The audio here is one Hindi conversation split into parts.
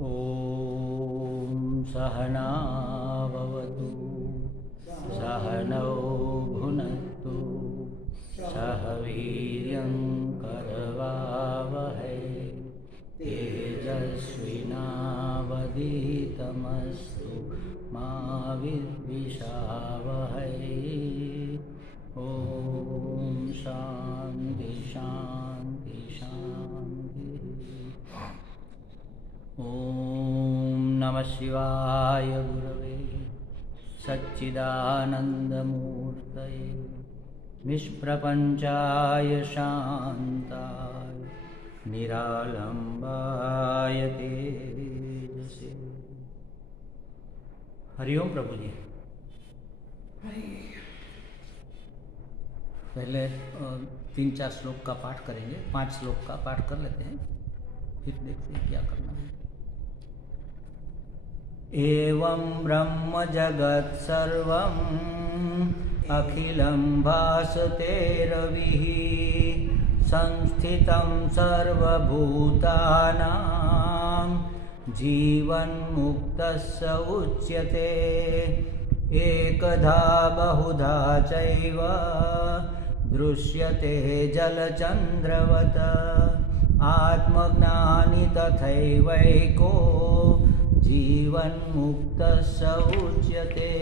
ॐ सहना भवतु सहनौ भुनक्तु सह वीर्यं करवावहै तेजस्विनावधीतमस्तु मा विद्विषावहै। ॐ शान्ति शान्ति शान्ति। ॐ नमः शिवाय गुरवे सच्चिदानन्दमूर्तये निष्प्रपञ्चाय शान्ताय निरालम्बाय तेजसे। हरिओम प्रभु जी। पहले 3-4 श्लोक का पाठ करेंगे, 5 श्लोक का पाठ कर लेते हैं, फिर देखते हैं क्या करना है। एवं ब्रह्म जगत् सर्वं अखिलं भासते रविः संस्थितं सर्वभूतानां जीवन्मुक्तस्य उच्यते। एकधा बहुधा चैव दृश्यते जलचन्द्रवत् आत्मज्ञानी तथैवैको जीवन्मुक्तस्य उच्यते।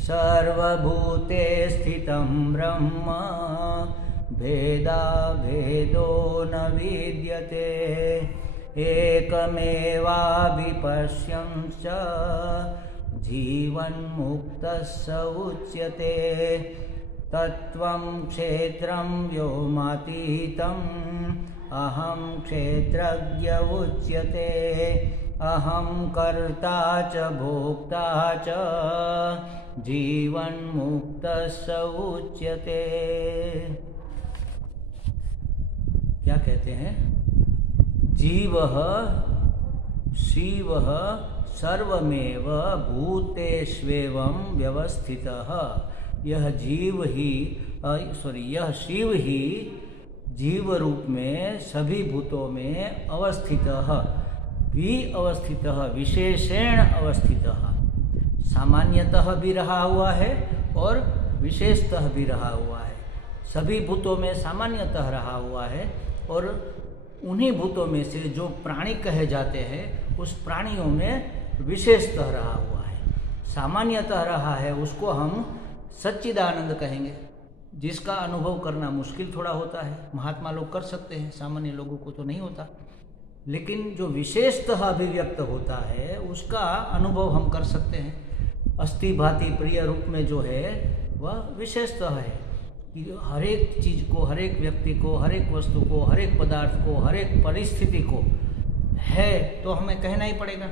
सर्वभूते स्थितं ब्रह्म भेदाभेदो न विद्यते। एकमेवाभिपश्यंश्च जीवन्मुक्तस्य उच्यते। तत्त्वं क्षेत्रं व्योमातीतम् अहं क्षेत्रज्ञ उच्यते। अहं कर्ता च भोक्ता च जीवन्मुक्तस्य उच्यते। क्या कहते हैं? जीवः शिवः सर्वमेव भूतेष्वेवं व्यवस्थितः। यह शिव ही जीव रूप में सभी भूतों में अवस्थितः अवस्थितः विशेषेण अवस्थितः। सामान्यतः भी रहा हुआ है और विशेषतः भी रहा हुआ है। सभी भूतों में सामान्यतः रहा हुआ है और उन्हीं भूतों में से जो प्राणी कहे जाते हैं उस प्राणियों में विशेषतः रहा हुआ है। सामान्यतः रहा है उसको हम सच्चिदानंद कहेंगे, जिसका अनुभव करना मुश्किल थोड़ा होता है। महात्मा लोग कर सकते हैं, सामान्य लोगों को तो नहीं होता। लेकिन जो विशेषतः अभिव्यक्त होता है उसका अनुभव हम कर सकते हैं। अस्थि भांति प्रिय रूप में जो है वह विशेषतः है कि हर एक चीज को, हर एक व्यक्ति को, हर एक वस्तु को, हर एक पदार्थ को, हर एक परिस्थिति को है तो हमें कहना ही पड़ेगा।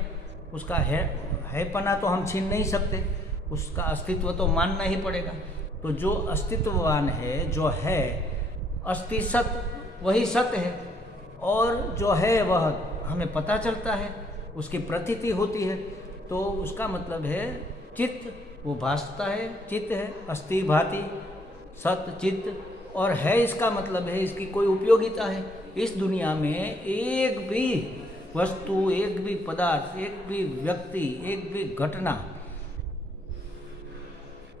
उसका हैपना तो हम छीन नहीं सकते, उसका अस्तित्व तो मानना ही पड़ेगा। तो जो अस्तित्ववान है, जो है, अस्ति सत, वही सत्य है। और जो है वह हमें पता चलता है, उसकी प्रतीति होती है। तो उसका मतलब है चित्त, वो भासता है, चित्त है, अस्ति भाति सत्य चित्त। और है इसका मतलब है इसकी कोई उपयोगिता है। इस दुनिया में एक भी वस्तु, एक भी पदार्थ, एक भी व्यक्ति, एक भी घटना,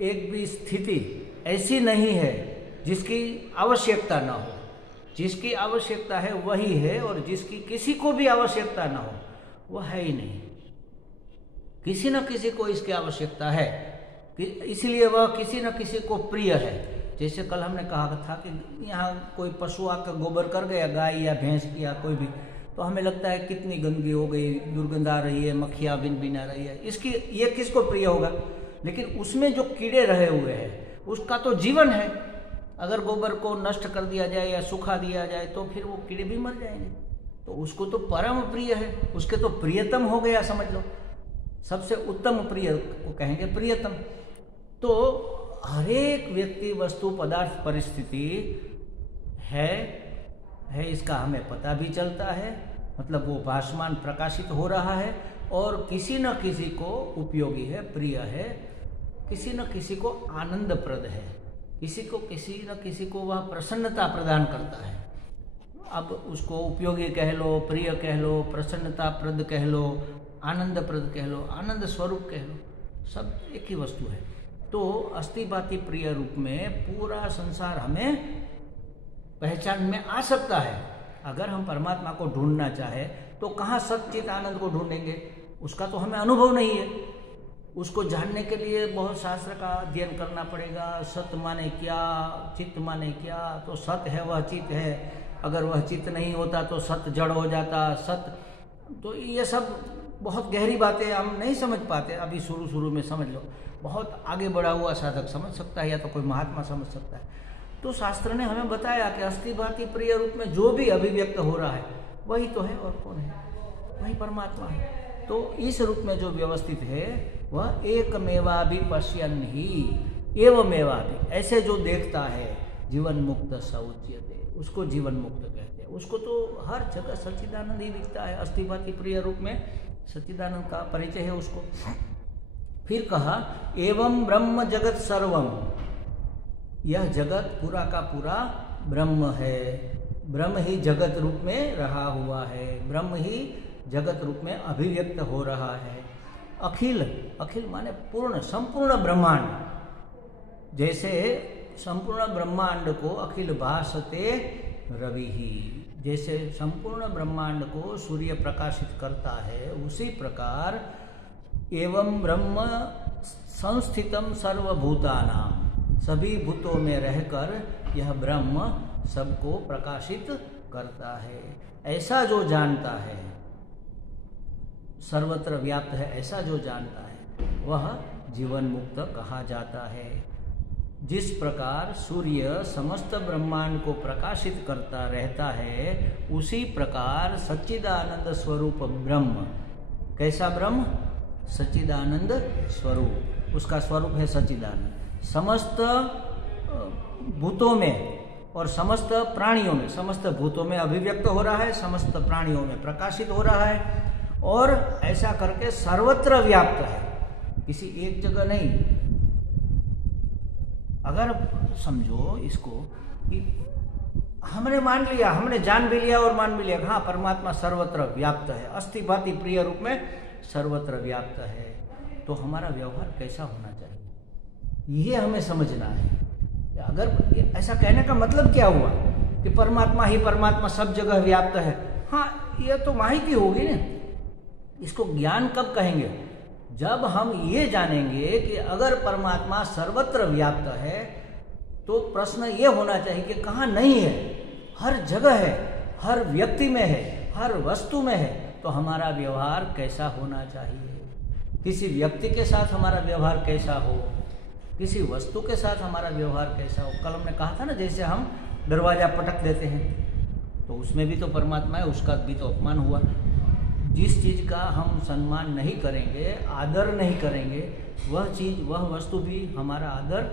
एक भी स्थिति ऐसी नहीं है जिसकी आवश्यकता न हो। जिसकी आवश्यकता है वही है और जिसकी किसी को भी आवश्यकता न हो वह है ही नहीं। किसी न किसी को इसकी आवश्यकता है, इसलिए वह किसी न किसी को प्रिय है। जैसे कल हमने कहा था कि यहाँ कोई पशु आकर गोबर कर गया, गाय या भैंस या कोई भी, तो हमें लगता है कितनी गंदगी हो गई, दुर्गंध आ रही है, मक्खियाँ भिन आ रही है, इसकी ये किसको प्रिय होगा। लेकिन उसमें जो कीड़े रहे हुए हैं उसका तो जीवन है। अगर गोबर को नष्ट कर दिया जाए या सुखा दिया जाए तो फिर वो कीड़े भी मर जाएंगे। तो उसको तो परम प्रिय है, उसके तो प्रियतम हो गया, समझ लो। सबसे उत्तम प्रिय को कहेंगे प्रियतम। तो हर एक व्यक्ति, वस्तु, पदार्थ, परिस्थिति है इसका हमें पता भी चलता है। मतलब वो भासमान प्रकाशित हो रहा है और किसी न किसी को उपयोगी है, प्रिय है, किसी न किसी को आनंदप्रद है, किसी न किसी को वह प्रसन्नता प्रदान करता है। अब उसको उपयोगी कह लो, प्रिय कह लो, प्रसन्नताप्रद कह लो, आनंदप्रद कह लो, आनंद स्वरूप कह लो, सब एक ही वस्तु है। तो अस्ति भाति प्रिय रूप में पूरा संसार हमें पहचान में आ सकता है। अगर हम परमात्मा को ढूंढना चाहे तो कहाँ सच्चित आनंद को ढूंढेंगे? उसका तो हमें अनुभव नहीं है। उसको जानने के लिए बहुत शास्त्र का अध्ययन करना पड़ेगा। सत माने क्या, चित्त माने क्या, तो सत है वह चित्त है, अगर वह चित्त नहीं होता तो सत जड़ हो जाता। सत, तो ये सब बहुत गहरी बातें हम नहीं समझ पाते। अभी शुरू में समझ लो, बहुत आगे बढ़ा हुआ साधक समझ सकता है या तो कोई महात्मा समझ सकता है। तो शास्त्र ने हमें बताया कि अस्ति भाति प्रिय रूप में जो भी अभिव्यक्त हो रहा है वही तो है, और कौन है? वही परमात्मा है। तो इस रूप में जो व्यवस्थित है वह एकमेवाभि पश्यन् ही एवमेवाभि, ऐसे जो देखता है जीवन मुक्त स उच्यते, उसको जीवन मुक्त कहते हैं। उसको तो हर जगह सच्चिदानंद ही दिखता है। अस्ति भाति प्रिय रूप में सच्चिदानंद का परिचय है उसको। फिर कहा एवं ब्रह्म जगत सर्वम, यह जगत पूरा का पूरा ब्रह्म है। ब्रह्म ही जगत रूप में रहा हुआ है, ब्रह्म ही जगत रूप में अभिव्यक्त हो रहा है। अखिल, अखिल माने पूर्ण, संपूर्ण ब्रह्मांड। जैसे संपूर्ण ब्रह्मांड को अखिल भासते रवि ही, जैसे संपूर्ण ब्रह्मांड को सूर्य प्रकाशित करता है, उसी प्रकार एवं ब्रह्म संस्थितम सर्वभूतानाम, सभी भूतों में रहकर यह ब्रह्म सबको प्रकाशित करता है। ऐसा जो जानता है, सर्वत्र व्याप्त है, ऐसा जो जानता है वह जीवन मुक्त कहा जाता है। जिस प्रकार सूर्य समस्त ब्रह्मांड को प्रकाशित करता रहता है, उसी प्रकार सच्चिदानंद स्वरूप ब्रह्म, कैसा ब्रह्म? सच्चिदानंद स्वरूप, उसका स्वरूप है सच्चिदानंद। समस्त भूतों में और समस्त प्राणियों में, समस्त भूतों में अभिव्यक्त हो रहा है, समस्त प्राणियों में प्रकाशित हो रहा है, और ऐसा करके सर्वत्र व्याप्त है, किसी एक जगह नहीं। अगर समझो इसको कि हमने मान लिया, हमने जान भी लिया और मान भी लिया, हाँ परमात्मा सर्वत्र व्याप्त है, अस्ति भाति प्रिय रूप में सर्वत्र व्याप्त है, तो हमारा व्यवहार कैसा होना चाहिए ये हमें समझना है। अगर ऐसा कहने का मतलब क्या हुआ कि परमात्मा ही परमात्मा सब जगह व्याप्त है, हाँ ये तो माहिती होगी ना। इसको ज्ञान कब कहेंगे? जब हम ये जानेंगे कि अगर परमात्मा सर्वत्र व्याप्त है तो प्रश्न ये होना चाहिए कि कहाँ नहीं है। हर जगह है, हर व्यक्ति में है, हर वस्तु में है, तो हमारा व्यवहार कैसा होना चाहिए? किसी व्यक्ति के साथ हमारा व्यवहार कैसा हो, किसी वस्तु के साथ हमारा व्यवहार कैसा हो। कल हमने कहा था ना, जैसे हम दरवाजा पटक देते हैं तो उसमें भी तो परमात्मा है, उसका भी तो अपमान हुआ। जिस चीज़ का हम सम्मान नहीं करेंगे, आदर नहीं करेंगे, वह चीज़, वह वस्तु भी हमारा आदर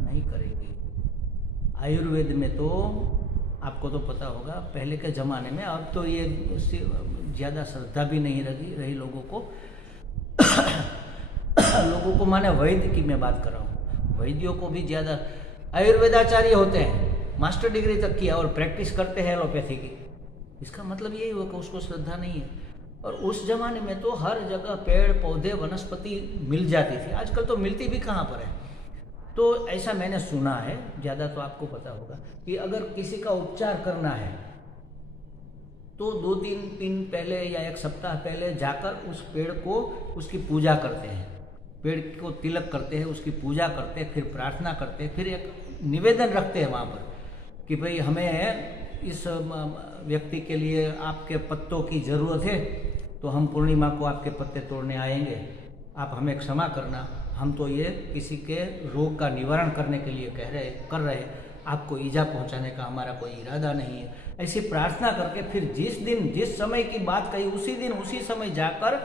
नहीं करेगी। आयुर्वेद में तो आपको तो पता होगा, पहले के ज़माने में, अब तो ये ज़्यादा श्रद्धा भी नहीं रही लोगों को लोगों को माने वैद्य की मैं बात कर रहा हूँ, वैद्यों को भी ज़्यादा आयुर्वेदाचार्य होते हैं, मास्टर डिग्री तक किया और प्रैक्टिस करते हैं एलोपैथी की। इसका मतलब यही हुआ कि उसको श्रद्धा नहीं है। और उस जमाने में तो हर जगह पेड़ पौधे वनस्पति मिल जाती थी, आजकल तो मिलती भी कहाँ पर है। तो ऐसा मैंने सुना है, ज़्यादा तो आपको पता होगा, कि अगर किसी का उपचार करना है तो 2-3 दिन पहले या 1 सप्ताह पहले जाकर उस पेड़ को, उसकी पूजा करते हैं, पेड़ को तिलक करते हैं, उसकी पूजा करते हैं, फिर प्रार्थना करते हैं, फिर एक निवेदन रखते हैं वहाँ पर कि भाई हमें इस व्यक्ति के लिए आपके पत्तों की ज़रूरत है, तो हम पूर्णिमा को आपके पत्ते तोड़ने आएंगे, आप हमें क्षमा करना, हम तो ये किसी के रोग का निवारण करने के लिए कर रहे हैं, आपको ईजा पहुंचाने का हमारा कोई इरादा नहीं है। ऐसी प्रार्थना करके फिर जिस दिन जिस समय की बात कही उसी दिन उसी समय जाकर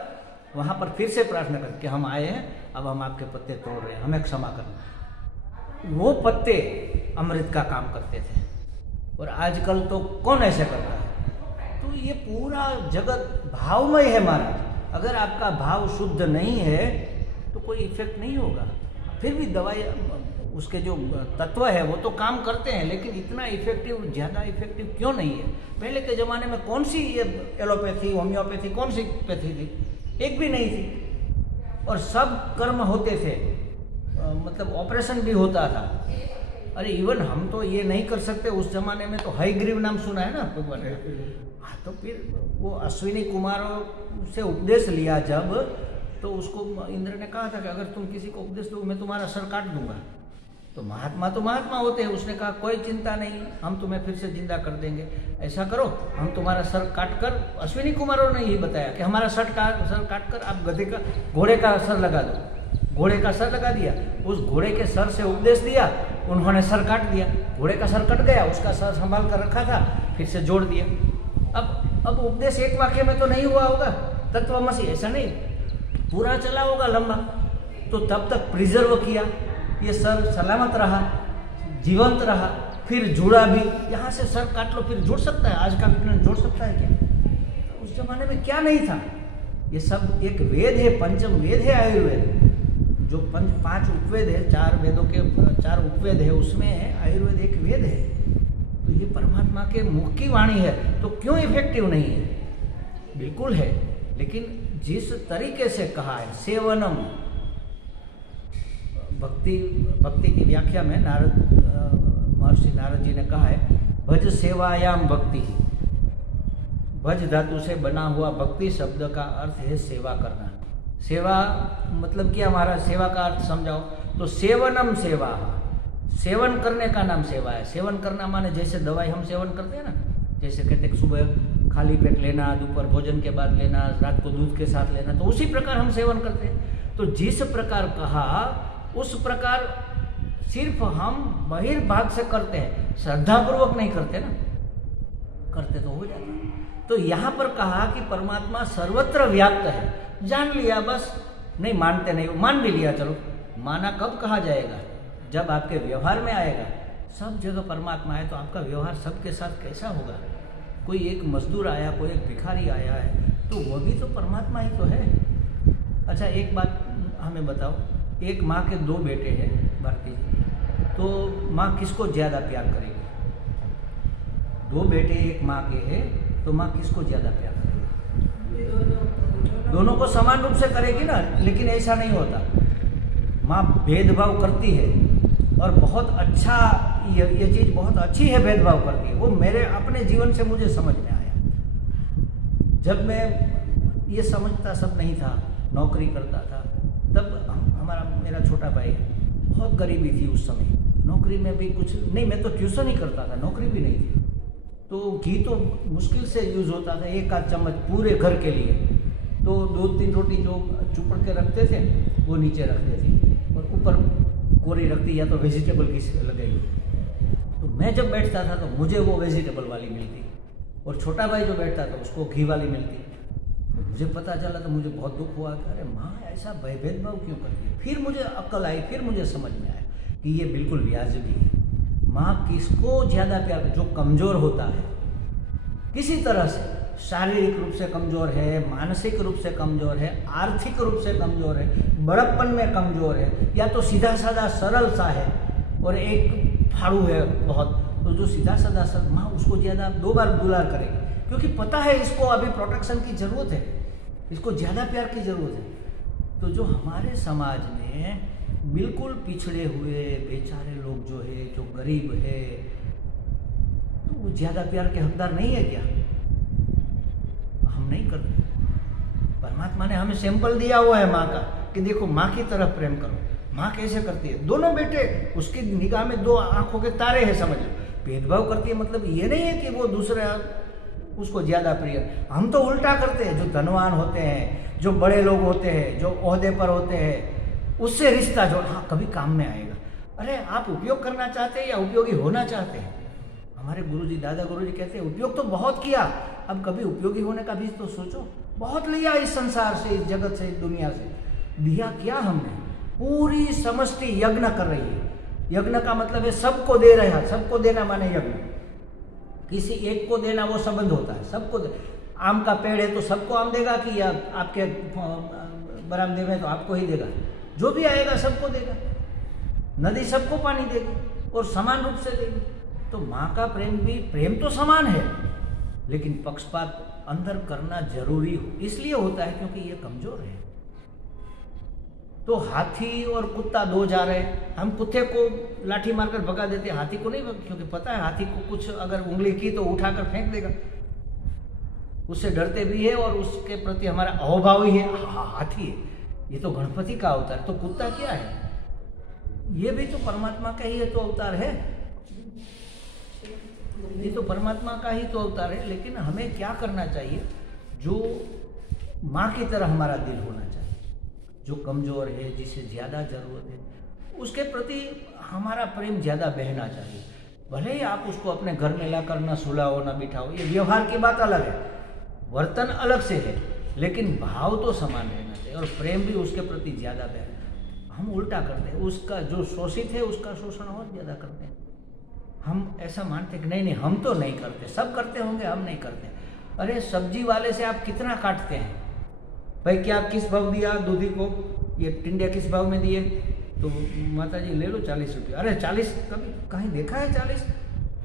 वहाँ पर फिर से प्रार्थना करके हम आए हैं, अब हम आपके पत्ते तोड़ रहे हैं, हमें क्षमा करना। वो पत्ते अमृत का काम करते थे और आजकल तो कौन ऐसे करता है। तो ये पूरा जगत भावमय है महाराज। अगर आपका भाव शुद्ध नहीं है तो कोई इफेक्ट नहीं होगा। फिर भी दवाई उसके जो तत्व है वो तो काम करते हैं, लेकिन इतना इफेक्टिव, ज़्यादा इफेक्टिव क्यों नहीं है? पहले के ज़माने में कौन सी ये एलोपैथी, होम्योपैथी, कौन सी पैथी थी? एक भी नहीं थी। और सब कर्म होते थे, मतलब ऑपरेशन भी होता था। अरे इवन हम तो ये नहीं कर सकते, उस जमाने में तो हयग्रीव नाम सुना है ना भगवान का। हाँ, तो फिर वो अश्विनी कुमारों से उपदेश लिया जब, तो उसको इंद्र ने कहा था कि अगर तुम किसी को उपदेश दो मैं तुम्हारा सर काट दूंगा। तो महात्मा होते हैं। उसने कहा कोई चिंता नहीं, हम तुम्हें फिर से जिंदा कर देंगे। ऐसा करो, हम तुम्हारा सर काट कर, अश्विनी कुमारों ने ही बताया कि हमारा सर काट कर आप गधे का, घोड़े का सर लगा दो। घोड़े का सर लगा दिया, उस घोड़े के सर से उपदेश दिया, उन्होंने सर काट दिया। घोड़े का सर कट गया, उसका सर संभाल कर रखा था, फिर से जोड़ दिया। अब उपदेश एक वाक्य में तो नहीं हुआ होगा, तत्वमसि ऐसा नहीं, पूरा चला होगा लंबा। तो तब तक प्रिजर्व किया, ये सर सलामत रहा, जीवंत रहा, फिर जुड़ा भी। यहाँ से सर काट लो, फिर जुड़ सकता है? आज का विज्ञान जोड़ सकता है क्या? तो उस जमाने में क्या नहीं था? ये सब एक वेद है, पंचम वेद है आयुर्वेद। जो पांच उपवेद है, 4 वेदों के 4 उपवेद है, उसमें आयुर्वेद एक वेद है। तो ये परमात्मा के मुख की वाणी है, तो क्यों इफेक्टिव नहीं है? बिल्कुल है, लेकिन जिस तरीके से कहा है, सेवनम, भक्ति की व्याख्या में महर्षि नारद जी ने कहा है, भज सेवायाम भक्ति। भज धातु से बना हुआ भक्ति शब्द का अर्थ है सेवा करना। सेवा मतलब क्या? हमारा सेवा का अर्थ समझाओ तो सेवनम सेवा, सेवन करने का नाम सेवा है। सेवन करना माने जैसे दवाई हम सेवन करते हैं ना, जैसे कहते हैं सुबह खाली पेट लेना, दोपहर भोजन के बाद लेना, रात को दूध के साथ लेना, तो उसी प्रकार हम सेवन करते हैं। तो जिस प्रकार कहा उस प्रकार सिर्फ हम बहिर्भाग से करते हैं, श्रद्धापूर्वक नहीं करते ना, करते तो हो जाता। तो यहाँ पर कहा कि परमात्मा सर्वत्र व्याप्त है, जान लिया बस, नहीं मानते नहीं, मान भी लिया, चलो माना कब कहा जाएगा? जब आपके व्यवहार में आएगा। सब जगह परमात्मा है तो आपका व्यवहार सबके साथ कैसा होगा? कोई एक मजदूर आया, कोई एक भिखारी आया है, तो वो भी तो परमात्मा ही तो है। अच्छा एक बात हमें बताओ, एक माँ के 2 बेटे हैं भारती जी, तो माँ किसको ज़्यादा प्यार करेगी? 2 बेटे एक माँ के हैं, तो माँ किसको ज़्यादा प्यार करेगी? दोनों को समान रूप से करेगी ना, लेकिन ऐसा नहीं होता। माँ भेदभाव करती है, और बहुत अच्छा, ये चीज़ बहुत अच्छी है, भेदभाव करती है। वो मेरे अपने जीवन से मुझे समझ में आया। जब मैं ये समझता सब नहीं था, नौकरी करता था, तब मेरा छोटा भाई, बहुत गरीबी थी उस समय, नौकरी में भी कुछ नहीं, मैं तो ट्यूशन ही करता था, नौकरी भी नहीं थी। तो घी तो मुश्किल से यूज़ होता था, 1 चम्मच पूरे घर के लिए। तो 2-3 रोटी जो चुपड़ के रखते थे वो नीचे रखते थे, और ऊपर कोरी रखती, या तो वेजिटेबल की लगेगी। तो मैं जब बैठता था तो मुझे वो वेजिटेबल वाली मिलती, और छोटा भाई जो बैठता था उसको घी वाली मिलती। तो मुझे पता चला तो मुझे बहुत दुख हुआ कि अरे माँ ऐसा भेदभाव क्यों करती है? फिर मुझे अक्ल आई, फिर मुझे समझ में आया कि ये बिल्कुल वाजिब है। माँ किसको ज़्यादा प्यार? जो कमज़ोर होता है किसी तरह से, शारीरिक रूप से कमज़ोर है, मानसिक रूप से कमज़ोर है, आर्थिक रूप से कमज़ोर है, बड़प्पन में कमज़ोर है, या तो सीधा साधा सरल सा है और एक फाड़ू है बहुत, तो जो सीधा साधा सरल, माँ उसको ज़्यादा 2 बार दुलार करेगी, क्योंकि पता है इसको अभी प्रोटेक्शन की ज़रूरत है, इसको ज़्यादा प्यार की ज़रूरत है। तो जो हमारे समाज में बिल्कुल पिछड़े हुए बेचारे लोग जो है, जो गरीब है, तो वो ज़्यादा प्यार के हकदार नहीं है क्या? हम नहीं करते। परमात्मा ने हमें सैंपल दिया हुआ है माँ का कि देखो माँ की तरफ प्रेम करो। माँ कैसे करती है? दोनों बेटे उसकी निगाह में 2 आंखों के तारे हैं, समझ लो। भेदभाव करती है मतलब ये नहीं है कि वो दूसरा उसको ज़्यादा प्रिय। हम तो उल्टा करते हैं, जो धनवान होते हैं, जो बड़े लोग होते हैं, जो ओहदे पर होते हैं, उससे रिश्ता जोड़, हाँ कभी काम में आएगा। अरे आप उपयोग करना चाहते हैं या उपयोगी होना चाहते हैं? हमारे गुरुजी, दादा गुरुजी कहते हैं उपयोग तो बहुत किया, अब कभी उपयोगी होने का भी तो सोचो। बहुत लिया इस संसार से, इस जगत से, इस दुनिया से, दिया क्या हमने? पूरी समष्टि यज्ञ कर रही है। यज्ञ का मतलब है सबको दे रहे हैं, सबको देना माने यज्ञ। किसी एक को देना वो संबंध होता है, सबको आम का पेड़ है तो सबको आम देगा कि आपके बरामदे में तो आपको ही देगा? जो भी आएगा सबको देगा। नदी सबको पानी देगी और समान रूप से देगी। तो माँ का प्रेम तो समान है, लेकिन पक्षपात अंदर करना जरूरी इसलिए होता है क्योंकि ये कमजोर है। तो हाथी और कुत्ता दो जा रहे हैं, हम कुत्ते को लाठी मारकर भगा देते हैं, हाथी को नहीं, क्योंकि पता है हाथी को कुछ अगर उंगली की तो उठाकर फेंक देगा। उससे डरते भी है और उसके प्रति हमारा अहोभाव ही है। हाथी है, ये तो गणपति का अवतार, तो कुत्ता क्या है? ये भी तो परमात्मा का ही तो अवतार है, ये तो परमात्मा का ही तो अवतार है। लेकिन हमें क्या करना चाहिए? जो माँ की तरह हमारा दिल होना चाहिए। जो कमजोर है, जिसे ज्यादा जरूरत है, उसके प्रति हमारा प्रेम ज्यादा बहना चाहिए। भले ही आप उसको अपने घर में लाकर ना सुलाओ ना बिठाओ, ये व्यवहार की बात अलग है, वर्तन अलग से है, लेकिन भाव तो समान रहना चाहिए और प्रेम भी उसके प्रति ज्यादा बहना। हम उल्टा करते हैं, उसका जो शोषित है उसका शोषण और ज्यादा करते हैं। हम ऐसा मानते हैं कि नहीं हम तो नहीं करते, सब करते होंगे, हम नहीं करते। अरे सब्जी वाले से आप कितना काटते हैं भाई? क्या किस भाव दिया दूधी को? ये टिंडे किस भाव में दिए? तो माता जी ले लो 40 रुपये। अरे 40 कभी कहीं देखा है 40?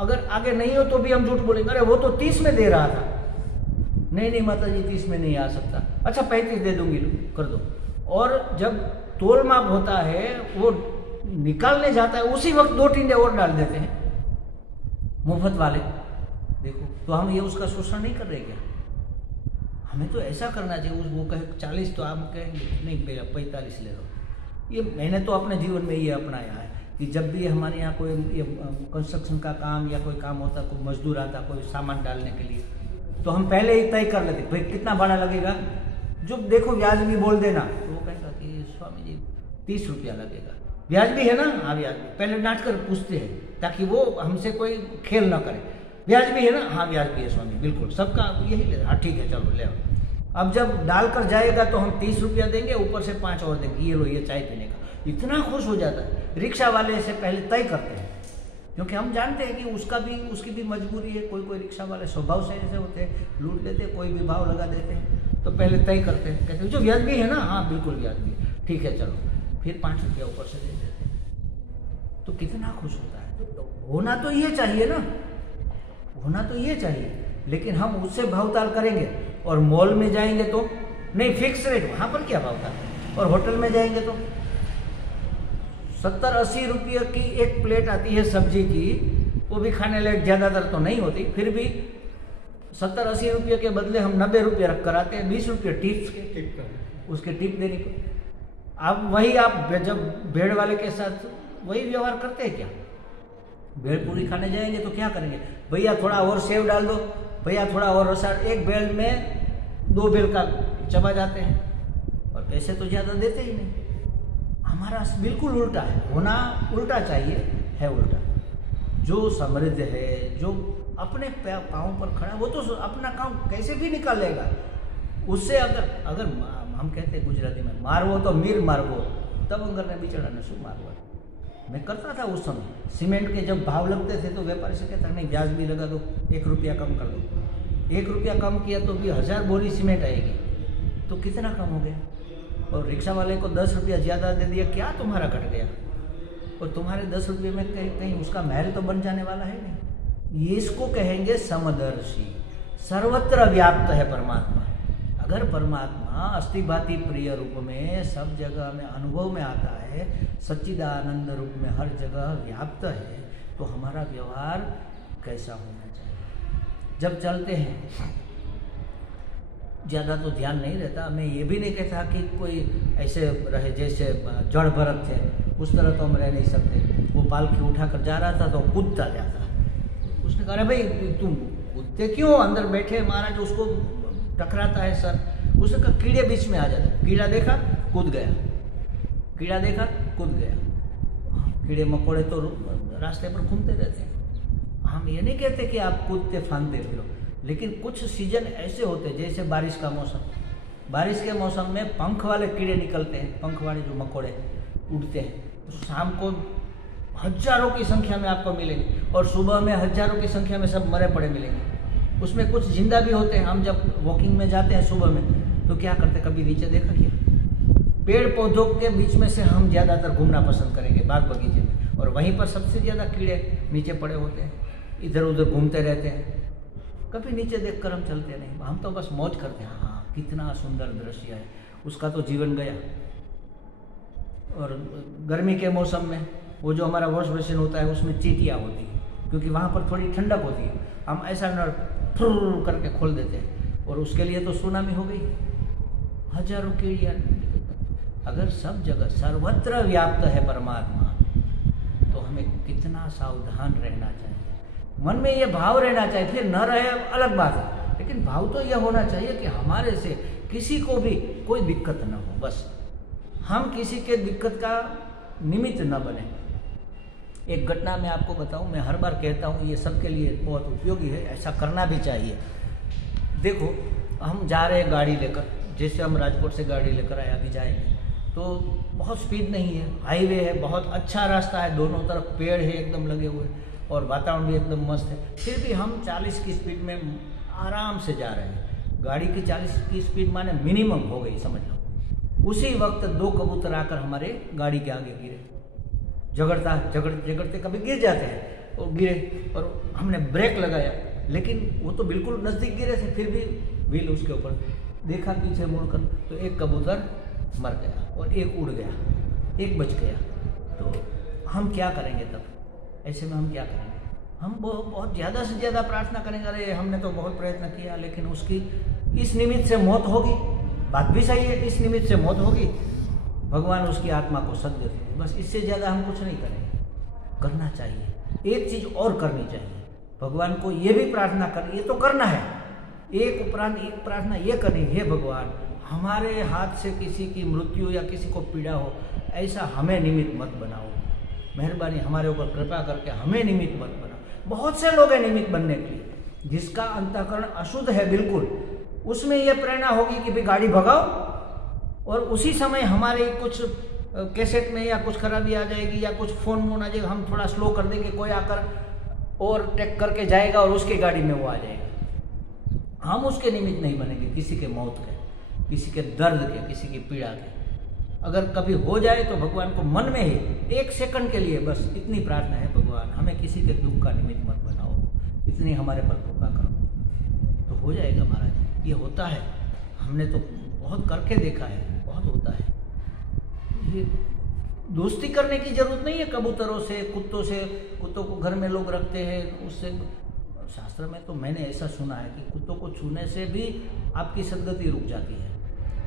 अगर आगे नहीं हो तो भी हम झूठ बोलेंगे, अरे वो तो 30 में दे रहा था। नहीं माता जी 30 में नहीं आ सकता। अच्छा 35 दे दूंगी, कर दो। और जब तोल माप होता है, वो निकालने जाता है, उसी वक्त 2 टिंडे और डाल देते हैं मुफ्त वाले। देखो, तो हम ये उसका शोषण नहीं कर रहे क्या? हमें तो ऐसा करना चाहिए। वो कहे 40 तो आप कहेंगे नहीं भैया 45 ले लो। ये मैंने तो अपने जीवन में ये अपनाया है कि जब भी हमारे यहाँ कोई कंस्ट्रक्शन का काम या कोई काम होता, कोई मजदूर आता कोई सामान डालने के लिए, तो हम पहले ही तय कर लेते भाई कितना भाड़ा लगेगा, जो देखो ब्याज भी बोल देना। तो वो कहेगा कि स्वामी जी 30 रुपया लगेगा। ब्याज भी है ना? हाँ ब्याज भी। पहले डांट कर पूछते हैं ताकि वो हमसे कोई खेल ना करे। ब्याज भी है ना? हाँ ब्याज भी है स्वामी, बिल्कुल सबका यही ले। हाँ ठीक है चलो ले आओ। अब जब डालकर जाएगा तो हम 30 रुपया देंगे, ऊपर से 5 और देंगे, ये लो ये चाय पीने का। इतना खुश हो जाता है। रिक्शा वाले से पहले तय करते हैं, क्योंकि हम जानते हैं कि उसकी भी मजबूरी है। कोई रिक्शा वाले स्वभाव से ऐसे होते हैं, लूट लेते, कोई भी भाव लगा देते हैं। तो पहले तय करते हैं, कहते हैं जो ब्याज भी है ना? हाँ बिल्कुल ब्याज भी है, ठीक है चलो। फिर 5 रुपया ऊपर से दे देते हैं। तो कितना खुश होता है। तो होना तो ये चाहिए ना, होना तो ये चाहिए। लेकिन हम उससे भावताल करेंगे और मॉल में जाएंगे तो नहीं, फिक्स रेट, वहां पर क्या भावताल। और होटल में जाएंगे तो 70-80 रुपये की एक प्लेट आती है सब्जी की, वो भी खाने लायक ज्यादातर तो नहीं होती, फिर भी 70-80 रुपये के बदले हम 90 रुपये रख कर आते हैं। 20 रुपये टिप उसके टिप देने को। अब वही आप जब भेड़ वाले के साथ वही व्यवहार करते हैं क्या? भेड़ पूरी खाने जाएंगे तो क्या करेंगे? भैया थोड़ा और सेव डाल दो, भैया थोड़ा और रसाड़। एक भेड़ में 2 भेड़ का चबा जाते हैं और पैसे तो ज्यादा देते ही नहीं। हमारा बिल्कुल उल्टा है, होना उल्टा चाहिए, है उल्टा। जो समृद्ध है, जो अपने पाँव पर खड़ा, वो तो अपना काम कैसे भी निकाल लेगा। उससे अगर हम कहते हैं गुजराती में मारवो तो मीर मारवो, तब अंगर ने बिचड़ा ने शू मारवा। मैं करता था उस समय। सीमेंट के जब भाव लगते थे तो व्यापारी से कहता नहीं ब्याज भी लगा दो, 1 रुपया कम कर दो। 1 रुपया कम किया तो भी 1000 बोरी सीमेंट आएगी, तो कितना कम हो गया। और रिक्शा वाले को 10 रुपया ज़्यादा दे दिया, क्या तुम्हारा घट गया? और तुम्हारे 10 रुपये में कहीं उसका महल तो बन जाने वाला है नहीं। ये इसको कहेंगे समदर्शी। सर्वत्र व्याप्त है परमात्मा। अगर परमात्मा अस्थिभाति प्रिय रूप में सब जगह में अनुभव में आता है, सच्चिदानंद रूप में हर जगह व्याप्त है, तो हमारा व्यवहार कैसा होना चाहिए? जब चलते हैं ज़्यादा तो ध्यान नहीं रहता। मैं ये भी नहीं कहता कि कोई ऐसे रहे जैसे जड़ भरत थे, उस तरह तो हम रह नहीं सकते। वो पालकी उठाकर जा रहा था तो कूदता जाता। उसने कहा भाई तुम कूदते क्यों? अंदर बैठे महाराज, उसको टकराता है सर। उसने कहा कीड़े बीच में आ जाते। कीड़ा देखा कूद गया, कीड़ा देखा कूद गया। कीड़े मकोड़े तो रास्ते पर घूमते रहते हैं। हम ये नहीं कहते कि आप कूदते फांदते फिरो, लेकिन कुछ सीजन ऐसे होते हैं जैसे बारिश का मौसम। बारिश के मौसम में पंख वाले कीड़े निकलते हैं, पंख वाले जो मकोड़े उड़ते हैं। तो शाम को हजारों की संख्या में आपको मिलेंगे और सुबह में हजारों की संख्या में सब मरे पड़े मिलेंगे। उसमें कुछ जिंदा भी होते हैं। हम जब वॉकिंग में जाते हैं सुबह में तो क्या करते, कभी नीचे देखा क्या? पेड़ पौधों के बीच में से हम ज़्यादातर घूमना पसंद करेंगे, बाग बगीचे में, और वहीं पर सबसे ज़्यादा कीड़े नीचे पड़े होते हैं, इधर उधर घूमते रहते हैं। कभी नीचे देखकर हम चलते नहीं, हम तो बस मौज करते हैं। हाँ, कितना सुंदर दृश्य है, उसका तो जीवन गया। और गर्मी के मौसम में वो जो हमारा वॉश बेसिन होता है उसमें चींटियाँ होती है, क्योंकि वहाँ पर थोड़ी ठंडक होती है। हम ऐसा नल फुर करके खोल देते हैं और उसके लिए तो सुनामी हो गई, हजारों कीड़ियाँ। अगर सब जगह सर्वत्र व्याप्त है परमात्मा, तो हमें कितना सावधान रहना चाहिए। मन में ये भाव रहना चाहिए, फिर न रहे अलग बात है, लेकिन भाव तो यह होना चाहिए कि हमारे से किसी को भी कोई दिक्कत न हो, बस हम किसी के दिक्कत का निमित्त न बने। एक घटना मैं आपको बताऊं, मैं हर बार कहता हूं, ये सबके लिए बहुत उपयोगी है, ऐसा करना भी चाहिए। देखो, हम जा रहे हैं गाड़ी लेकर, जैसे हम राजकोट से गाड़ी लेकर आए, अभी जाएंगे, तो बहुत स्पीड नहीं है, हाईवे है, बहुत अच्छा रास्ता है, दोनों तरफ पेड़ है एकदम लगे हुए, और वातावरण भी एकदम मस्त है। फिर भी हम 40 की स्पीड में आराम से जा रहे हैं। गाड़ी की 40 की स्पीड माने मिनिमम हो गई, समझ लो। उसी वक्त 2 कबूतर आकर हमारे गाड़ी के आगे गिरे, झगड़ते कभी गिर जाते हैं, और गिरे, और हमने ब्रेक लगाया, लेकिन वो तो बिल्कुल नज़दीक गिरे थे, फिर भी व्हील उसके ऊपर देखा पीछे मुड़कर, तो एक कबूतर मर गया और एक उड़ गया, एक बच गया। तो हम क्या करेंगे तब? ऐसे में हम क्या करेंगे? हम बहुत ज़्यादा से ज़्यादा प्रार्थना करेंगे, अरे हमने तो बहुत प्रयत्न किया, लेकिन उसकी इस निमित्त से मौत होगी। बात भी सही है, इस निमित्त से मौत होगी, भगवान उसकी आत्मा को सद्गति दे। बस इससे ज़्यादा हम कुछ नहीं करेंगे। करना चाहिए एक चीज़ और करनी चाहिए, भगवान को ये भी प्रार्थना कर, ये तो करना है, एक उपरांत एक प्रार्थना ये करनी, हे भगवान, हमारे हाथ से किसी की मृत्यु या किसी को पीड़ा हो, ऐसा हमें निमित्त मत बनाओ। मेहरबानी हमारे ऊपर कृपा करके हमें निमित्त मत बनाओ। बहुत से लोग हैं निमित्त बनने के लिए, जिसका अंतःकरण अशुद्ध है बिल्कुल, उसमें यह प्रेरणा होगी कि भाई गाड़ी भगाओ, और उसी समय हमारे कुछ कैसेट में या कुछ खराबी आ जाएगी या कुछ फोन आ जाएगा, हम थोड़ा स्लो कर देंगे, कोई आकर और टेक करके जाएगा और उसकी गाड़ी में वो आ जाएगा। हम उसके निमित्त नहीं बनेंगे, किसी के मौत के, किसी के दर्द के, किसी की पीड़ा के। अगर कभी हो जाए तो भगवान को मन में ही 1 सेकंड के लिए बस इतनी प्रार्थना है, भगवान हमें किसी के दुख का निमित्त मत बनाओ, इतनी हमारे पर कृपा करो, तो हो जाएगा महाराज। ये होता है, हमने तो बहुत करके देखा है, बहुत होता है। ये दोस्ती करने की जरूरत नहीं है कबूतरों से, कुत्तों से। कुत्तों को घर में लोग रखते हैं, उससे शास्त्र में तो मैंने ऐसा सुना है कि कुत्तों को छूने से भी आपकी सद्गति रुक जाती है।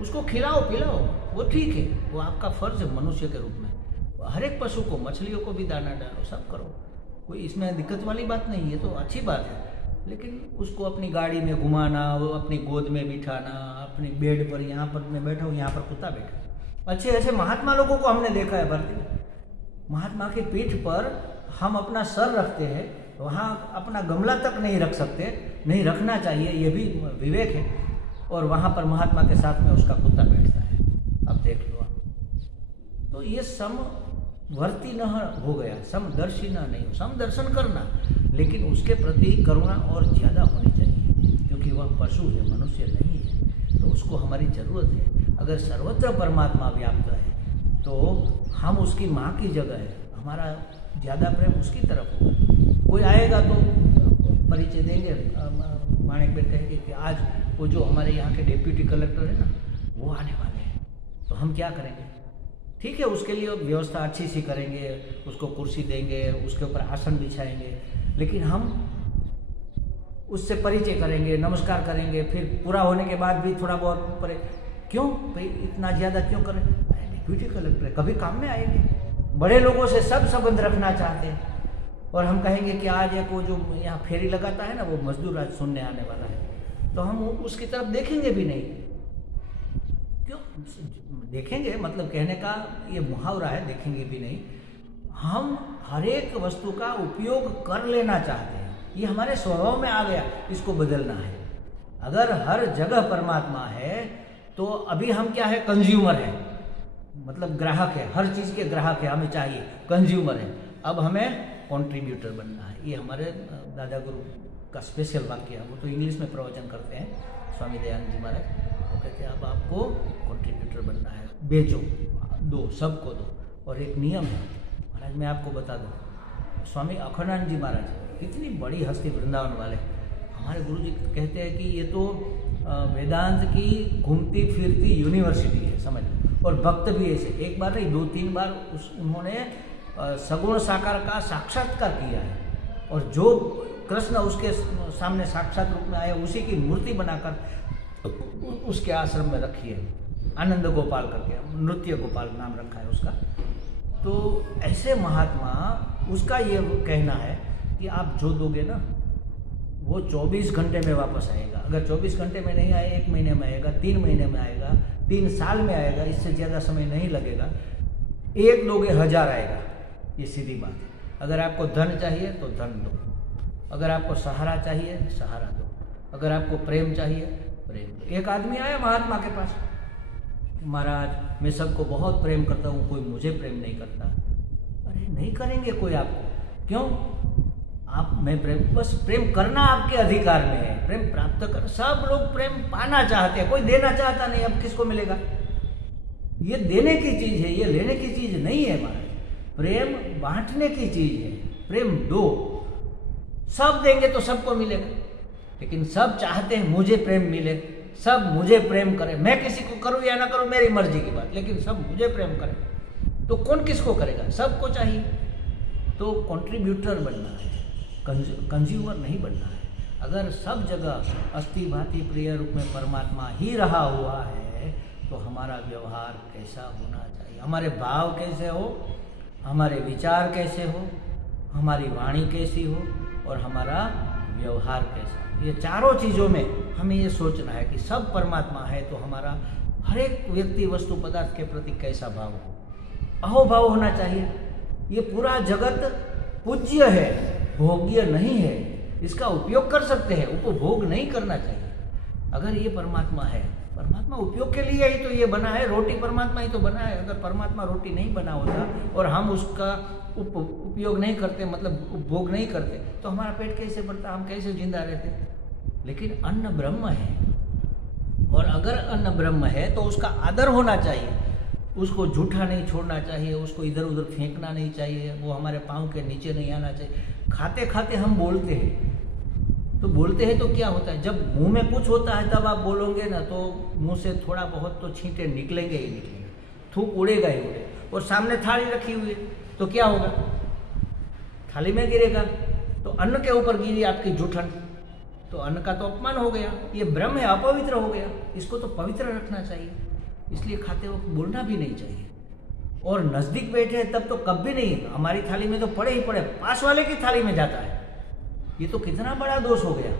उसको खिलाओ पिलाओ, वो ठीक है, वो आपका फर्ज है मनुष्य के रूप में। हर एक पशु को, मछलियों को भी दाना डालो, सब करो, कोई इसमें दिक्कत वाली बात नहीं है, तो अच्छी बात है। लेकिन उसको अपनी गाड़ी में घुमाना, वो अपनी गोद में बिठाना, अपनी बेड पर, यहाँ पर मैं बैठा हूँ, यहाँ पर कुत्ता बैठा। अच्छे ऐसे महात्मा लोगों को हमने देखा है भरती में, महात्मा की पीठ पर हम अपना सर रखते हैं, वहाँ अपना गमला तक नहीं रख सकते, नहीं रखना चाहिए, ये भी विवेक है। और वहाँ पर महात्मा के साथ में उसका कुत्ता बैठता है, अब देख लो आप। तो ये समवर्ती न हो गया, समदर्शी न नहीं हो, समदर्शन करना, लेकिन उसके प्रति करुणा और ज़्यादा होनी चाहिए, क्योंकि वह पशु है, मनुष्य नहीं है, तो उसको हमारी ज़रूरत है। अगर सर्वत्र परमात्मा व्याप्त है तो हम उसकी माँ की जगह है, हमारा ज़्यादा प्रेम उसकी तरफ होगा। कोई आएगा तो परिचय देंगे, माणिक बेन कहेंगे कि आज वो जो हमारे यहाँ के डिप्टी कलेक्टर है ना, वो आने वाले हैं, तो हम क्या करेंगे? ठीक है, उसके लिए व्यवस्था अच्छी सी करेंगे, उसको कुर्सी देंगे, उसके ऊपर आसन बिछाएंगे, लेकिन हम उससे परिचय करेंगे, नमस्कार करेंगे, फिर पूरा होने के बाद भी थोड़ा बहुत क्यों भाई इतना ज़्यादा क्यों करें? डिप्टी कलेक्टर कभी काम में आएंगे, बड़े लोगों से सब संबंध रखना चाहते हैं, और हम कहेंगे कि आज एक वो जो यहाँ फेरी लगाता है ना, वो मजदूर आज सुनने आने वाला है, तो हम उसकी तरफ देखेंगे भी नहीं। क्यों देखेंगे? मतलब कहने का ये मुहावरा है, देखेंगे भी नहीं। हम हर एक वस्तु का उपयोग कर लेना चाहते हैं, ये हमारे स्वभाव में आ गया, इसको बदलना है। अगर हर जगह परमात्मा है तो अभी हम क्या है? कंज्यूमर है, मतलब ग्राहक है, हर चीज़ के ग्राहक है, हमें चाहिए, कंज्यूमर है। अब हमें कॉन्ट्रीब्यूटर बनना है। ये हमारे दादा गुरु का स्पेशल वाक्य है, वो तो इंग्लिश में प्रवचन करते हैं, स्वामी दयानंद जी महाराज, वो कहते हैं अब आपको कॉन्ट्रीब्यूटर बनना है। बेचो, दो, सबको दो। और एक नियम है महाराज, मैं आपको बता दूँ, स्वामी अखंडानंद जी महाराज कितनी बड़ी हस्ती वृंदावन वाले, हमारे गुरु जी कहते हैं कि ये तो वेदांत की घूमती फिरती यूनिवर्सिटी है, समझ लो। और भक्त भी ऐसे, एक बार नहीं 2-3 बार उन्होंने सगुण साकार का साक्षात्कार किया है, और जो कृष्ण उसके सामने साक्षात रूप में आया उसी की मूर्ति बनाकर उसके आश्रम में रखी है, आनंद गोपाल करके, नृत्य गोपाल नाम रखा है उसका। तो ऐसे महात्मा, उसका ये कहना है कि आप जो दोगे ना वो 24 घंटे में वापस आएगा। अगर 24 घंटे में नहीं आए, 1 महीने में आएगा, 3 महीने में आएगा, 3 साल में आएगा, इससे ज़्यादा समय नहीं लगेगा। 1 दोगे 1000 आएगा, ये सीधी बात है। अगर आपको धन चाहिए तो धन दो, अगर आपको सहारा चाहिए सहारा दो, अगर आपको प्रेम चाहिए प्रेम दो। एक आदमी आया महात्मा के पास, महाराज मैं सबको बहुत प्रेम करता हूँ, कोई मुझे प्रेम नहीं करता। अरे नहीं करेंगे कोई आपको, क्यों? आप मैं प्रेम, बस प्रेम करना आपके अधिकार में है, प्रेम प्राप्त कर। सब लोग प्रेम पाना चाहते हैं, कोई देना चाहता नहीं, अब किसको मिलेगा? ये देने की चीज है, ये लेने की चीज नहीं है महाराज। प्रेम बांटने की चीज है, प्रेम दो। सब देंगे तो सबको मिलेगा, लेकिन सब चाहते हैं मुझे प्रेम मिले, सब मुझे प्रेम करें, मैं किसी को करूं या ना करूं मेरी मर्जी की बात, लेकिन सब मुझे प्रेम करें। तो कौन किसको करेगा? सबको चाहिए। तो कंट्रीब्यूटर बनना है, कंज्यूमर नहीं बनना है। अगर सब जगह अस्थि भांति प्रिय रूप में परमात्मा ही रहा हुआ है तो हमारा व्यवहार कैसा होना चाहिए, हमारे भाव कैसे हो, हमारे विचार कैसे हो, हमारी वाणी कैसी हो और हमारा व्यवहार कैसा हो। ये चारों चीज़ों में हमें ये सोचना है कि सब परमात्मा है तो हमारा हर एक व्यक्ति वस्तु पदार्थ के प्रति कैसा भाव हो, अहोभाव होना चाहिए। ये पूरा जगत पूज्य है, भोग्य नहीं है, इसका उपयोग कर सकते हैं, उपभोग नहीं करना चाहिए। अगर ये परमात्मा है, परमात्मा उपयोग के लिए ही तो ये बना है, रोटी परमात्मा ही तो बना है। अगर परमात्मा रोटी नहीं बना होता और हम उसका उपयोग नहीं करते, मतलब उपभोग नहीं करते, तो हमारा पेट कैसे भरता, हम कैसे जिंदा रहते? लेकिन अन्न ब्रह्म है, और अगर अन्न ब्रह्म है तो उसका आदर होना चाहिए, उसको झूठा नहीं छोड़ना चाहिए, उसको इधर उधर फेंकना नहीं चाहिए, वो हमारे पाँव के नीचे नहीं आना चाहिए। खाते खाते हम बोलते हैं, तो बोलते हैं तो क्या होता है, जब मुंह में कुछ होता है तब आप बोलोगे ना, तो मुंह से थोड़ा बहुत तो छींटे निकलेंगे ही निकलेंगे, थूक उड़ेगा ही उड़ेगा। और सामने थाली रखी हुई है तो क्या होगा, थाली में गिरेगा, तो अन्न के ऊपर गिरी आपकी जूठन, तो अन्न का तो अपमान हो गया। ये ब्रह्म है, अपवित्र हो गया, इसको तो पवित्र रखना चाहिए। इसलिए खाते वक्त बोलना भी नहीं चाहिए। और नजदीक बैठे तब तो कभी नहीं, हमारी थाली में तो पड़े ही पड़े, पास वाले की थाली में जाता है, ये तो कितना बड़ा दोष हो गया।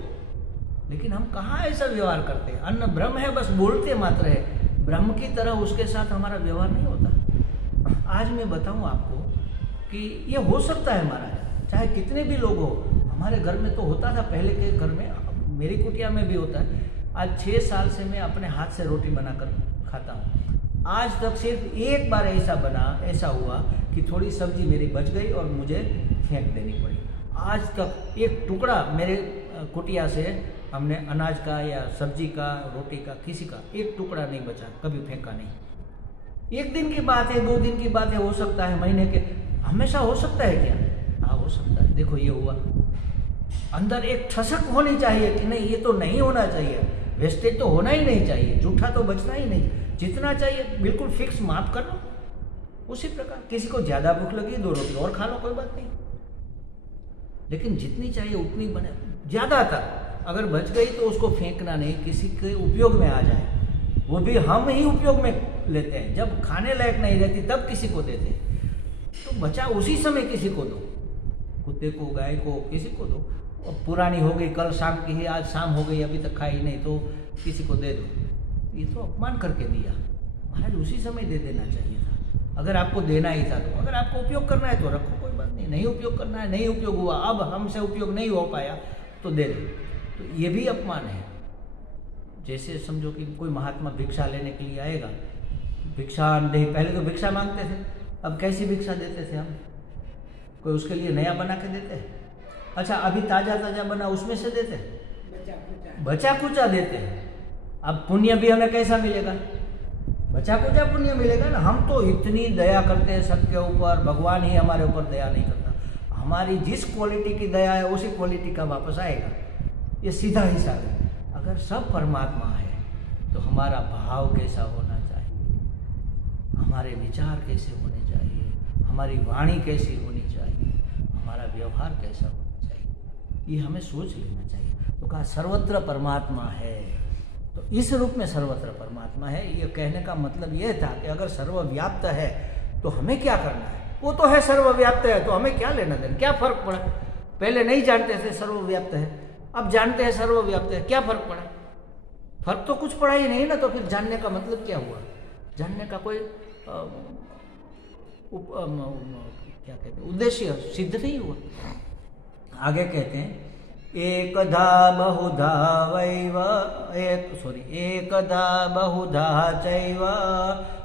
लेकिन हम कहाँ ऐसा व्यवहार करते हैं? अन्न ब्रह्म है, बस बोलते मात्र है, ब्रह्म की तरह उसके साथ हमारा व्यवहार नहीं होता। आज मैं बताऊं आपको कि ये हो सकता है महाराज, चाहे कितने भी लोग हो। हमारे घर में तो होता था, पहले के घर में, मेरी कुटिया में भी होता है। आज 6 साल से मैं अपने हाथ से रोटी बनाकर खाता हूँ। आज तक सिर्फ एक बार ऐसा हुआ कि थोड़ी सब्जी मेरी बच गई और मुझे फेंक देनी पड़ी। आज तक एक टुकड़ा मेरे कुटिया से हमने अनाज का या सब्जी का, रोटी का, किसी का एक टुकड़ा नहीं बचा, कभी फेंका नहीं। 1 दिन की बात है, 2 दिन की बात है, हो सकता है महीने के, हमेशा हो सकता है क्या? हाँ हो सकता है। देखो ये हुआ, अंदर एक ठसक होनी चाहिए कि नहीं ये तो नहीं होना चाहिए, वेस्टेज तो होना ही नहीं चाहिए, जूठा तो बचना ही नहीं, जितना चाहिए बिल्कुल फिक्स माफ कर लो। उसी प्रकार किसी को ज्यादा भूख लगी 2 रोटी और खा लो, कोई बात नहीं, लेकिन जितनी चाहिए उतनी बने। ज्यादातर अगर बच गई तो उसको फेंकना नहीं, किसी के उपयोग में आ जाए, वो भी हम ही उपयोग में लेते हैं। जब खाने लायक नहीं रहती तब किसी को देते हैं, तो बचा उसी समय किसी को दो, कुत्ते को, गाय को, किसी को दो। और पुरानी हो गई, कल शाम की है, आज शाम हो गई, अभी तक खाई नहीं, तो किसी को दे दो। ये तो अपमान करके दिया महाराज, उसी समय दे देना चाहिए था। अगर आपको देना ही था तो, अगर आपको उपयोग करना है तो रखो, कोई बात नहीं। नहीं उपयोग करना है, नहीं उपयोग हुआ, अब हमसे उपयोग नहीं हो पाया तो दे दो, तो ये भी अपमान है। जैसे समझो कि कोई महात्मा भिक्षा लेने के लिए आएगा, भिक्षा नहीं, पहले तो भिक्षा मांगते थे, अब कैसी भिक्षा देते थे हम? कोई उसके लिए नया बना के देते हैं? अच्छा अभी ताजा ताजा बना उसमें से देते हैं, बचा कुचा देते हैं। अब पुण्य भी हमें कैसा मिलेगा बचा कुचा पुण्य मिलेगा ना। हम तो इतनी दया करते हैं सबके ऊपर, भगवान ही हमारे ऊपर दया नहीं करता। हमारी जिस क्वालिटी की दया है उसी क्वालिटी का वापस आएगा। ये सीधा हिसाब है। अगर सब परमात्मा है तो हमारा भाव कैसा होना चाहिए, हमारे विचार कैसे होने चाहिए, हमारी वाणी कैसी होनी चाहिए, हमारा व्यवहार कैसा होना चाहिए, ये हमें सोच लेना चाहिए। तो कहा सर्वत्र परमात्मा है, तो इस रूप में सर्वत्र परमात्मा है। ये कहने का मतलब ये था कि अगर सर्वव्याप्त है तो हमें क्या करना है। वो तो है सर्वव्याप्त है, तो हमें क्या लेना देना, क्या फर्क पड़ा। पहले नहीं जानते थे सर्वव्याप्त है, अब जानते हैं सर्वव्याप्त है, क्या फर्क पड़ा। फर्क तो कुछ पड़ा ही नहीं ना। तो फिर जानने का मतलब क्या हुआ, जानने का कोई क्या कहते हैं उद्देश्य सिद्ध नहीं हुआ। आगे कहते हैं एकधा बहुधा वैव एकधा बहुधा चैव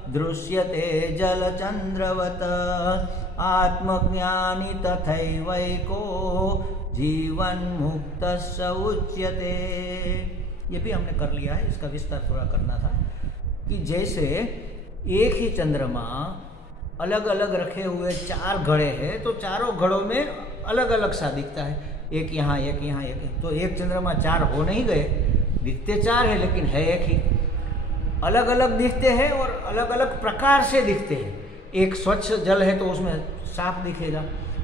दृश्यते जलचंद्रवत आत्मज्ञानी तथैवैको जीवन मुक्तस्य उच्यते। ये भी हमने कर लिया है, इसका विस्तार थोड़ा करना था कि जैसे एक ही चंद्रमा अलग अलग रखे हुए 4 घड़े हैं, तो चारों घड़ों में अलग अलग सा दिखता है, एक यहाँ एक यहाँ एक। तो एक चंद्रमा 4 हो नहीं गए, दिखते 4 है लेकिन है एक ही। अलग अलग दिखते हैं और अलग अलग प्रकार से दिखते हैं। एक स्वच्छ जल है तो उसमें साफ दिखेगा,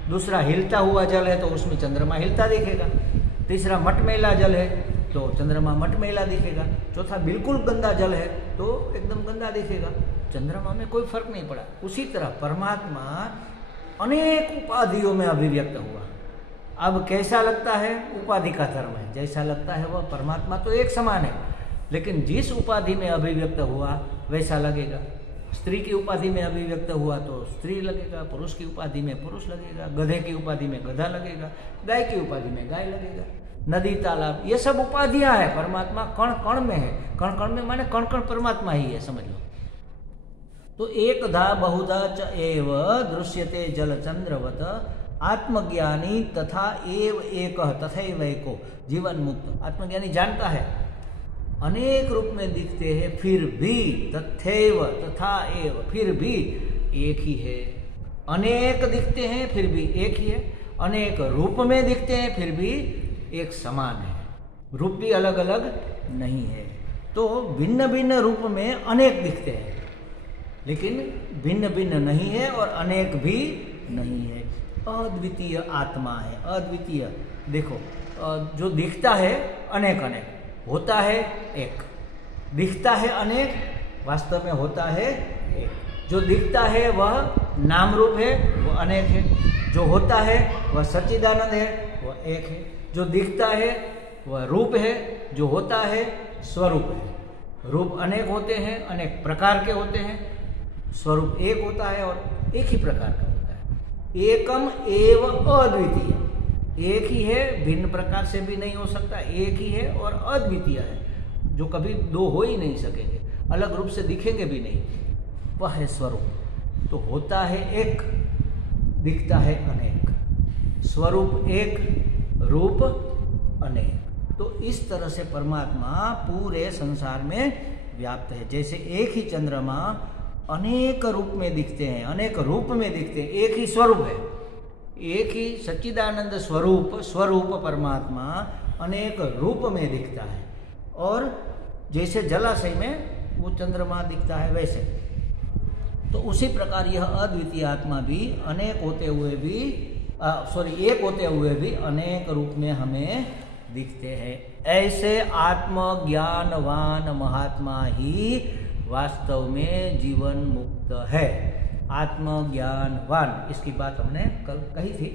दूसरा हिलता हुआ जल है तो उसमें चंद्रमा हिलता दिखेगा, तीसरा मटमैला जल है तो चंद्रमा मटमैला दिखेगा, चौथा बिल्कुल गंदा जल है तो एकदम गंदा दिखेगा। चंद्रमा में कोई फर्क नहीं पड़ा। उसी तरह परमात्मा अनेक उपाधियों में अभिव्यक्त हुआ। अब कैसा लगता है, उपाधि का धर्म है, जैसा लगता है वह परमात्मा तो एक समान है, लेकिन जिस उपाधि में अभिव्यक्त हुआ वैसा लगेगा। स्त्री की उपाधि में अभिव्यक्त हुआ तो स्त्री लगेगा, पुरुष की उपाधि में पुरुष लगेगा, गधे की उपाधि में गधा लगेगा, गाय की उपाधि में गाय लगेगा, नदी तालाब ये सब उपाधियां हैं। परमात्मा कण कण में है, कण कण में माने कण कण परमात्मा ही है, समझ लो। तो एकधा बहुधा च एव दृश्यते जलचंद्रवत आत्मज्ञानी तथा एव एक तथैवैको जीवन मुक्त। आत्मज्ञानी जानता है, अनेक रूप में दिखते हैं फिर भी, तथैव तथा एव फिर भी एक ही है। अनेक दिखते हैं फिर भी एक ही है, अनेक रूप में दिखते हैं फिर भी एक समान है, रूप भी अलग अलग नहीं है। तो भिन्न भिन्न रूप में अनेक दिखते हैं लेकिन भिन्न भिन्न नहीं है और अनेक भी नहीं है। अद्वितीय आत्मा है, अद्वितीय। देखो जो दिखता है अनेक अनेक, होता है एक, दिखता है अनेक, वास्तव में होता है एक। जो दिखता है वह नाम रूप है, वह अनेक है। जो होता है वह सच्चिदानंद है, वह एक है। जो दिखता है वह रूप है, जो होता है स्वरूप है। रूप अनेक होते हैं, अनेक प्रकार के होते हैं, स्वरूप एक होता है और एक ही प्रकार का होता है। एकम एव अद्वितीय, एक ही है, भिन्न प्रकार से भी नहीं हो सकता, एक ही है और अद्वितीय है, जो कभी दो हो ही नहीं सकेंगे, अलग रूप से दिखेंगे भी नहीं, वह है स्वरूप। तो होता है एक, दिखता है अनेक, स्वरूप एक, रूप अनेक। तो इस तरह से परमात्मा पूरे संसार में व्याप्त है। जैसे एक ही चंद्रमा अनेक रूप में दिखते हैं, अनेक रूप में दिखते हैं, एक ही स्वरूप है, एक ही सच्चिदानंद स्वरूप, स्वरूप परमात्मा अनेक रूप में दिखता है। और जैसे जलाशय में वो चंद्रमा दिखता है वैसे, तो उसी प्रकार यह अद्वितीय आत्मा भी अनेक होते हुए भी एक होते हुए भी अनेक रूप में हमें दिखते हैं। ऐसे आत्मज्ञानवान महात्मा ही वास्तव में जीवन मुक्त है। आत्मज्ञानवान, इसकी बात हमने कल कही थी।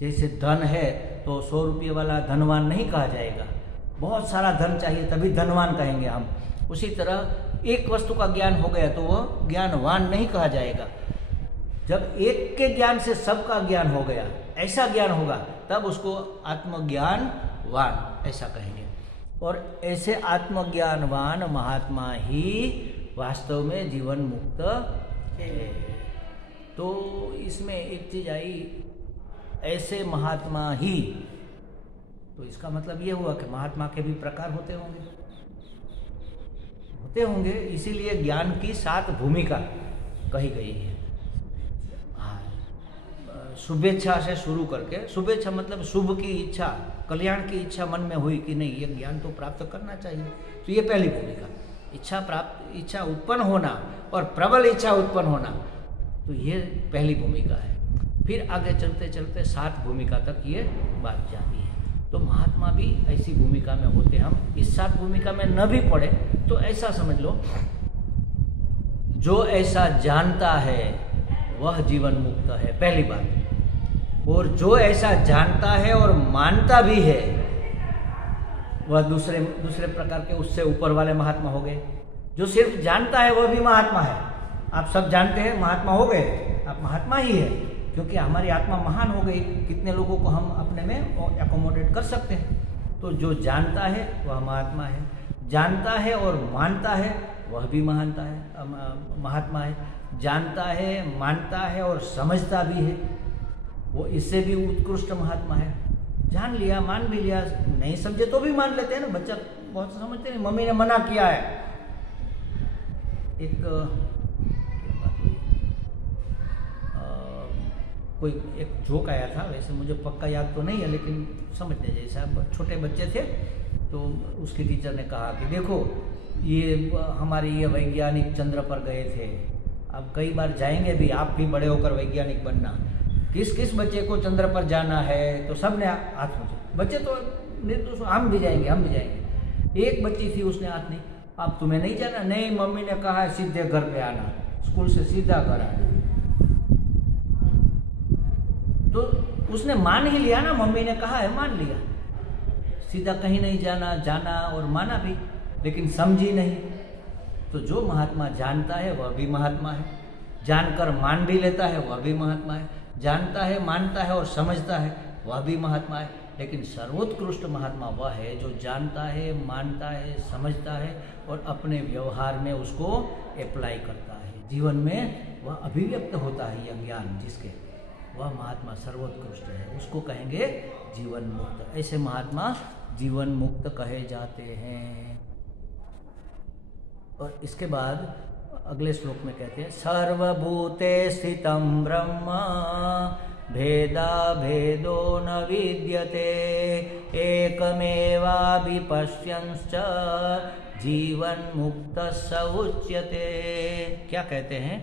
जैसे धन है तो 100 रुपये वाला धनवान नहीं कहा जाएगा, बहुत सारा धन चाहिए तभी धनवान कहेंगे हम। उसी तरह एक वस्तु का ज्ञान हो गया तो वह ज्ञानवान नहीं कहा जाएगा। जब एक के ज्ञान से सबका ज्ञान हो गया, ऐसा ज्ञान होगा, तब उसको आत्मज्ञानवान ऐसा कहेंगे। और ऐसे आत्मज्ञानवान महात्मा ही वास्तव में जीवन मुक्त है। तो इसमें एक चीज आई, ऐसे महात्मा ही, तो इसका मतलब ये हुआ कि महात्मा के भी प्रकार होते होंगे, होते होंगे, इसीलिए ज्ञान की 7 भूमिका कही गई है। शुभेच्छा से शुरू करके, शुभेच्छा मतलब शुभ की इच्छा, कल्याण की इच्छा मन में हुई कि नहीं ये ज्ञान तो प्राप्त करना चाहिए, तो ये पहली भूमिका। इच्छा उत्पन्न होना और प्रबल इच्छा उत्पन्न होना, तो ये पहली भूमिका है। फिर आगे चलते चलते 7 भूमिका तक ये बात जाती है। तो महात्मा भी ऐसी भूमिका में होते। हम इस 7 भूमिका में न भी पढ़े तो ऐसा समझ लो, जो ऐसा जानता है वह जीवन मुक्त है, पहली बात। और जो ऐसा जानता है और मानता भी है वह दूसरे प्रकार के उससे ऊपर वाले महात्मा हो गए। जो सिर्फ जानता है वह भी महात्मा है। आप सब जानते हैं, महात्मा हो गए, आप महात्मा ही है, क्योंकि हमारी आत्मा महान हो गई। कितने लोगों को हम अपने में एकोमोडेट कर सकते हैं। तो जो जानता है वह महात्मा है, जानता है और मानता है वह भी महात्मा है, जानता है, मानता है और समझता भी है, वो इससे भी उत्कृष्ट महात्मा है। जान लिया, मान भी लिया, नहीं समझे तो भी मान लेते हैं ना। बच्चा बहुत समझते नहीं, मम्मी ने मना किया है। एक कोई एक जोक आया था, वैसे मुझे पक्का याद तो नहीं है, लेकिन समझते जैसा छोटे बच्चे थे तो उसकी टीचर ने कहा कि देखो ये हमारे ये वैज्ञानिक चंद्र पर गए थे, अब कई बार जाएंगे भी, आप भी बड़े होकर वैज्ञानिक बनना। किस किस बच्चे को चंद्र पर जाना है? तो सब ने हाथ ऊंचे, बच्चे तो निर्दोष, हम भी जाएंगे। एक बच्ची थी, उसने हाथ नहीं, अब तुम्हें नहीं जाना? नहीं, मम्मी ने कहा है सीधे घर पे आना, स्कूल से सीधा घर आना। तो उसने मान ही लिया ना, मम्मी ने कहा है मान लिया, सीधा कहीं नहीं जाना, जाना और माना भी, लेकिन समझी नहीं। तो जो महात्मा जानता है वह भी महात्मा है, जानकर मान भी लेता है वह भी महात्मा है, जानता है, मानता है और समझता है वह भी महात्मा है। लेकिन सर्वोत्कृष्ट महात्मा वह है जो जानता है, मानता है, समझता है और अपने व्यवहार में उसको अप्लाई करता है, जीवन में वह अभिव्यक्त होता है। यह ज्ञान जिसके, वह महात्मा सर्वोत्कृष्ट है, उसको कहेंगे जीवन मुक्त। ऐसे महात्मा जीवन मुक्त कहे जाते हैं। और इसके बाद अगले श्लोक में कहते हैं, सर्वभूते स्थितं ब्रह्म भेदा भेदो न विद्यते एकमेवाभिपश्यंश्च जीवन मुक्त स उच्यते। क्या कहते हैं?